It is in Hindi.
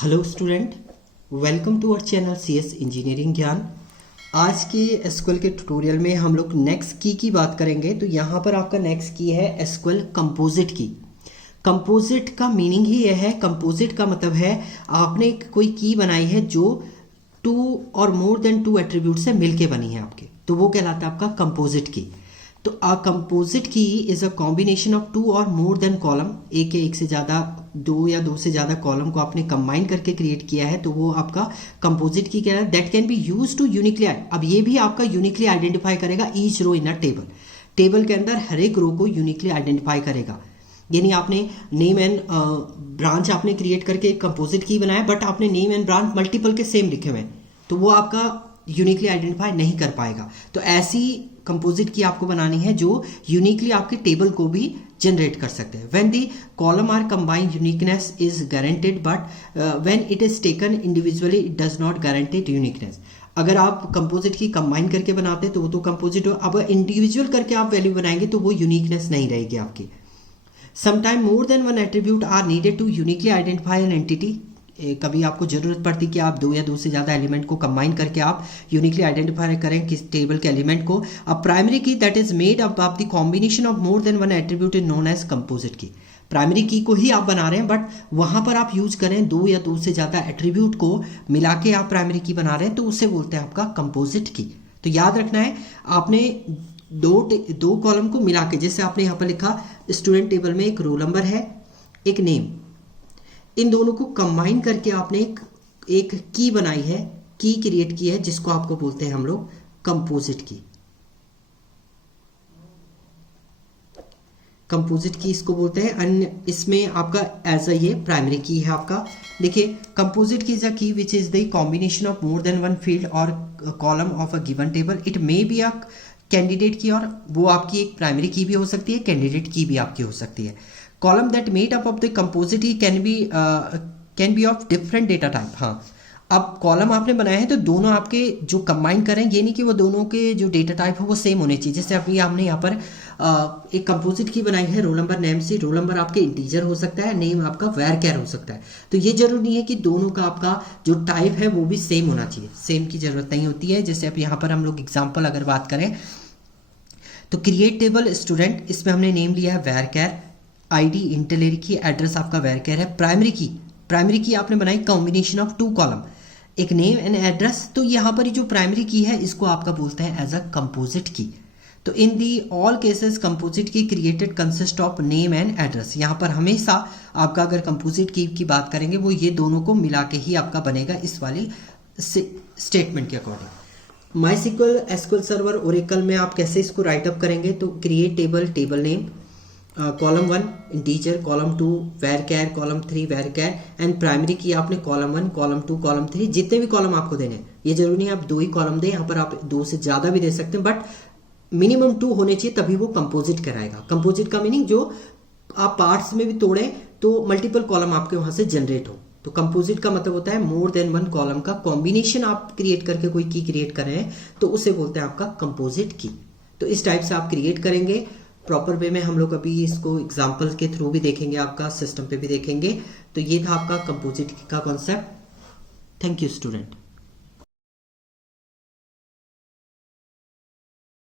Hello student, welcome to our channel CS engineering ज्ञान। आज के एसक्यूएल के ट्यूटोरियल में हम लोग नेक्स्ट की बात करेंगे। तो यहाँ पर आपका नेक्स्ट की है एसक्यूएल कंपोजिट की। कंपोजिट का मीनिंग ही यह है, कंपोजिट का मतलब है आपने एक कोई की बनाई है जो to or more then to attribute से मिलके बनी है आपके, तो वो कहलाता है आपका कंपोजिट की। तो अ कंपोजिट की is a combination of two or more then column, एक या एक से ज़्यादा, दो या दो से ज़्यादा कॉलम को आपने कंबाइन करके क्रिएट किया है, तो वो आपका कंपोजिट की कह रहा है। That can be use to uniquely, अब ये भी आपका यूनिकली आइडेंटिफाई करेगा each row in a table. Table के अंदर हर एक रो को यूनिकली आइडेंटिफाई करेगा। यानी आपने नेम एंड ब्रांच आपने क्रिएट करके एक कंपोजिट की बनाया, बट आपने नेम एंड ब्रांच मल्टीपल के सेम लिखे हुए हैं, तो वो आपका यूनिकली आइडेंटिफाई नहीं कर पाएगा। तो ऐसी कंपोजिट की आपको बनानी है जो यूनिकली आपके टेबल को भी जनरेट कर सकते हैं। When the column are combined uniqueness is guaranteed, but when it is taken individually it does not guaranteed uniqueness. अगर आप कंपोजिट की कंबाइन करके बनाते हैं तो वो तो कंपोजिट हो, अब इंडिविजुअल करके आप वैल्यू बनाएंगे तो वो यूनिकनेस नहीं रहेगी आपकी। Sometime more than one attribute are needed to uniquely identify an entity. कभी आपको जरूरत पड़ती कि आप दो या दो से ज़्यादा एलिमेंट को कंबाइन करके आप यूनिकली आइडेंटिफाई करें किस टेबल के एलिमेंट को। अब primary key that is made up of the combination of more than one attribute is known as composite key. Primary key को ही आप बना रहे हैं, बट वहां पर आप यूज करें दो या दो से ज़्यादा एट्रीब्यूट को मिला के आप प्राइमरी की बना रहे हैं, तो उसे बोलते हैं आपका कंपोजिट की। तो याद रखना है, आपने दो कॉलम को मिला के, जैसे आपने यहाँ पर लिखा स्टूडेंट टेबल में एक रोल नंबर है, एक नेम, इन दोनों को कंबाइन करके आपने एक की बनाई है, की क्रिएट की है, जिसको आपको बोलते हैं हम लोग कंपोजिट की। कंपोजिट की इसको बोलते हैं। अन्य इसमें आपका एज अ ये प्राइमरी की है आपका। देखिए, कंपोजिट की is a key which is the combination of more than one field और column of a given table. It may be a candidate key, और वो आपकी एक प्राइमरी की भी हो सकती है, कैंडिडेट की भी आपकी हो सकती है। Column that made up of the composite can be of different data type. हाँ, अब कॉलम आपने बनाए हैं तो दोनों आपके जो कंबाइन करें, ये नहीं कि वो दोनों के जो डेटा टाइप है वो सेम होने चाहिए। जैसे अभी हमने यहाँ पर एक कंपोजिट की बनाई है रोल नंबर नेम से। रोल नंबर आपके इंटीजर हो सकता है, नेम आपका वैरकैर हो सकता है। तो ये जरूरी नहीं है कि दोनों का आपका जो टाइप है वो भी सेम होना चाहिए, सेम की जरूरत नहीं होती है। जैसे अब यहाँ पर हम लोग एग्जाम्पल अगर बात करें तो क्रिएट टेबल स्टूडेंट, इसमें हमने नेम लिया है वैरकैर, आईडी इंटर की, एड्रेस आपका वैरकैर है। प्राइमरी की आपने बनाई कॉम्बिनेशन ऑफ टू कॉलम, एक नेम एंड एड्रेस। तो यहाँ पर जो प्राइमरी की है इसको आपका बोलते हैं एज अ कंपोजिट की। तो इन the all cases composite key created consist of name and address. यहाँ पर हमेशा आपका अगर कंपोजिट की बात करेंगे वो ये दोनों को मिला के ही आपका बनेगा इस वाली स्टेटमेंट के according. MySQL, SQL server, Oracle में आप कैसे इसको राइट अप करेंगे, तो create table, table name, column 1 integer, column 2 varchar, column 3 varchar, and primary key आपने कॉलम 1, कॉलम 2, कॉलम 3, जितने भी कॉलम आपको देने हैं। ये जरूरी नहीं आप दो ही कॉलम दें, यहाँ पर आप दो से ज़्यादा भी दे सकते हैं, बट मिनिमम 2 होने चाहिए, तभी वो कंपोजिट कराएगा। कंपोजिट का मीनिंग जो आप पार्ट्स में भी तोड़ें तो मल्टीपल कॉलम आपके वहाँ से जनरेट हो। तो कंपोजिट का मतलब होता है मोर देन वन कॉलम का कॉम्बिनेशन आप क्रिएट करके कोई की क्रिएट कर रहे हैं, तो उसे बोलते हैं आपका कंपोजिट की। तो इस टाइप से आप क्रिएट करेंगे प्रॉपर वे में। हम लोग अभी इसको एग्जाम्पल के थ्रू भी देखेंगे, आपका सिस्टम पे भी देखेंगे। तो ये था आपका कंपोजिट का कॉन्सेप्ट। Thank you student.